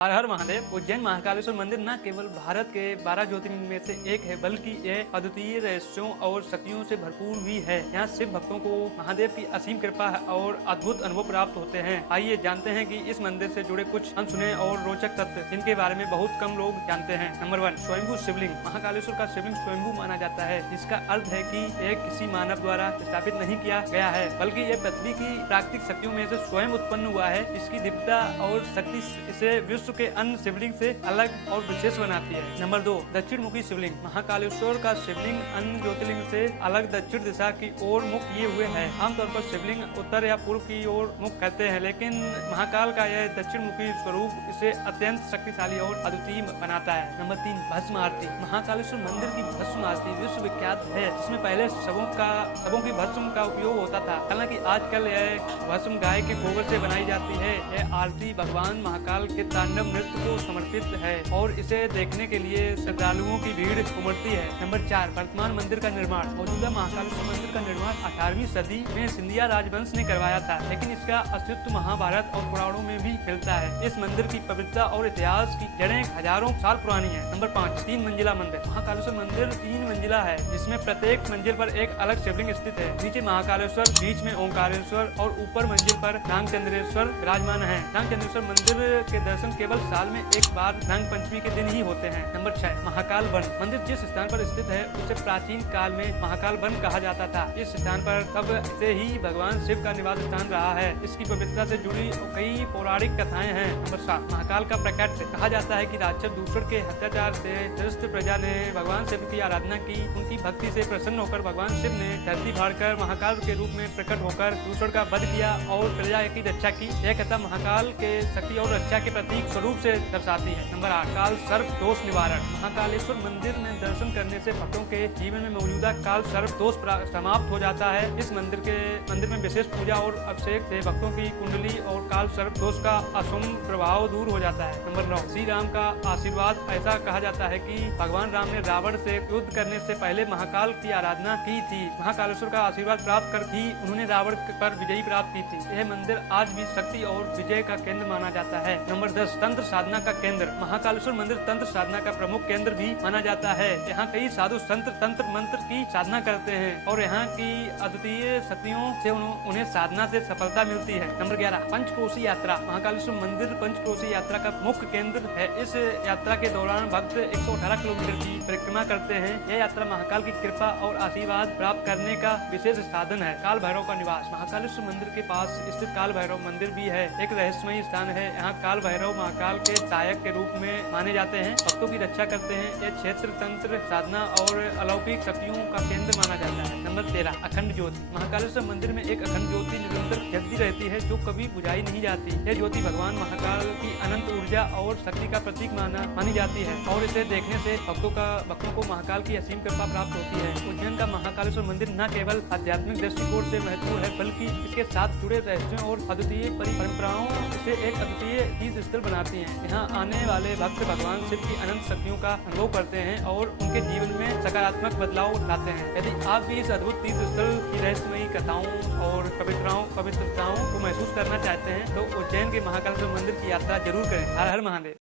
हर हर महादेव। उज्जैन महाकालेश्वर मंदिर न केवल भारत के 12 ज्योतिर्लिंग में से एक है, बल्कि यह अद्वितीय रहस्यों और शक्तियों से भरपूर भी है। यहाँ शिव भक्तों को महादेव की असीम कृपा और अद्भुत अनुभव प्राप्त होते हैं। आइए जानते हैं कि इस मंदिर से जुड़े कुछ अनसुने और रोचक तथ्य, जिनके बारे में बहुत कम लोग जानते हैं। नंबर 1, स्वयंभू शिवलिंग। महाकालेश्वर का शिवलिंग स्वयंभू माना जाता है, जिसका अर्थ है कि यह किसी मानव द्वारा स्थापित नहीं किया गया है, बल्कि यह पृथ्वी की प्राकृतिक शक्तियों में से स्वयं उत्पन्न हुआ है। इसकी दिव्यता और शक्ति इसे विश्व के अन्य शिवलिंग से अलग और विशेष बनाती है। नंबर 2, दक्षिण मुखी शिवलिंग। महाकालेश्वर का शिवलिंग अन्य ज्योतिर्लिंग से अलग दक्षिण दिशा की ओर मुख किए हुए है। आमतौर पर शिवलिंग उत्तर या पूर्व की ओर मुख करते हैं, लेकिन महाकाल का यह दक्षिण मुखी स्वरूप इसे अत्यंत शक्तिशाली और अद्वितीय बनाता है। नंबर 3, भस्म आरती। महाकालेश्वर मंदिर की भस्म आरती विश्व विख्यात है, जिसमें पहले सबों की भस्म का उपयोग होता था। हालांकि आजकल यह भस्म गाय के गोबर से बनाई जाती है। यह आरती भगवान महाकाल के तांडव नृत्य को समर्पित है और इसे देखने के लिए श्रद्धालुओं की भीड़ उमड़ती है। नंबर 4, वर्तमान मंदिर का निर्माण। मौजूदा महाकालेश्वर मंदिर का निर्माण 18वीं सदी में सिंधिया राजवंश ने करवाया था, लेकिन इसका अस्तित्व महाभारत और पुराणों में भी मिलता है। इस मंदिर की पवित्रता और इतिहास की जड़ें हजारों साल पुरानी है। नंबर 5, 3 मंजिला मंदिर। महाकालेश्वर मंदिर 3 मंजिला है, जिसमें प्रत्येक मंजिल पर एक अलग शिवलिंग स्थित है। नीचे महाकालेश्वर, बीच में ओंकारेश्वर और ऊपर मंजिल पर नागचंद्रेश्वर विराजमान है। नागचंद्रेश्वर मंदिर के दर्शन केवल साल में एक बार नाग पंचमी के दिन ही होते हैं। Number 6, Mahakal one. मंदिर जिस स्थान पर स्थित है उसे प्राचीन काल में महाकाल वन कहा जाता था। इस स्थान पर तब से ही भगवान शिव का निवास स्थान रहा है। इसकी पवित्रता से जुड़ी कई पौराणिक कथाएं हैं। नंबर 7, महाकाल का प्रकट। कहा जाता है कि राक्षस दूषण के अत्याचार से त्रस्त प्रजा ने भगवान शिव की आराधना की। उनकी भक्ति से प्रसन्न होकर भगवान शिव ने धरती फाड़कर महाकाल के रूप में प्रकट होकर दूषण का वध किया और प्रजा की रक्षा की। यह कथा महाकाल के शक्ति और रक्षा के प्रतीक स्वरूप से दर्शाती है। नंबर 8, काल सर्प दोष निवारण। महाकालेश्वर मंदिर में दर्शन करने से भक्तों के जीवन में मौजूदा काल सर्प दोष समाप्त हो जाता है। इस मंदिर में विशेष पूजा और अभिषेक से भक्तों की कुंडली और काल सर्प दोष का अशुभ प्रभाव दूर हो जाता है। नंबर 9, श्री राम का आशीर्वाद। ऐसा कहा जाता है कि भगवान राम ने रावण से युद्ध करने से पहले महाकाल की आराधना की थी। महाकालेश्वर का आशीर्वाद प्राप्त कर ही उन्होंने रावण पर विजयी प्राप्त की थी। यह मंदिर आज भी शक्ति और विजय का केंद्र माना जाता है। नंबर 10, तंत्र साधना का केंद्र। महाकालेश्वर मंदिर तंत्र साधना का प्रमुख केंद्र भी माना जाता है। यहाँ कई साधु संत तंत्र मंत्र की साधना करते हैं और यहाँ की अद्वितीय शक्तियों से उन्हें साधना से सफलता मिलती है। नंबर 11, पंचकोशी यात्रा। महाकालेश्वर मंदिर पंचकोशी यात्रा का मुख्य केंद्र है। इस यात्रा के दौरान भक्त 118 किलोमीटर की परिक्रमा करते हैं। यह यात्रा महाकाल की कृपा और आशीर्वाद प्राप्त करने का विशेष साधन है। काल भैरव का निवास। महाकालेश्वर मंदिर के पास स्थित काल भैरव मंदिर भी है, एक रहस्यमयी स्थान है। यहाँ काल भैरव महाकाल के सहायक के रूप में माने जाते हैं, भक्तों की रक्षा करते हैं। यह क्षेत्र तंत्र साधना और अलौकिक शक्तियों का केंद्र माना जाता है। नंबर 13, अखंड ज्योति। महाकालेश्वर मंदिर में एक अखंड ज्योति निरंतर जगती रहती है, जो कभी बुझाई नहीं जाती। यह ज्योति भगवान महाकाल की अनंत ऊर्जा और शक्ति का प्रतीक मानी जाती है और इसे देखने से भक्तों को महाकाल की असीम कृपा प्राप्त होती है। उज्जैन का महाकालेश्वर मंदिर न केवल आध्यात्मिक दृष्टिकोण से महत्वपूर्ण है, बल्कि इसके साथ जुड़े रहस्यों और अद्वितीय परंपराओं इसे एक अद्वितीय तीर्थ स्थल बनाती हैं। यहाँ आने वाले भक्त भगवान शिव की अनंत शक्तियों का अनुभव करते हैं और उनके जीवन में सकारात्मक बदलाव लाते हैं। यदि आप भी इस अद्भुत तीर्थ स्थल की रहस्यमयी कथाओं और पवित्रताओं को महसूस करना चाहते हैं, तो उज्जैन के महाकालेश्वर मंदिर की यात्रा जरूर करें। हर हर महादेव।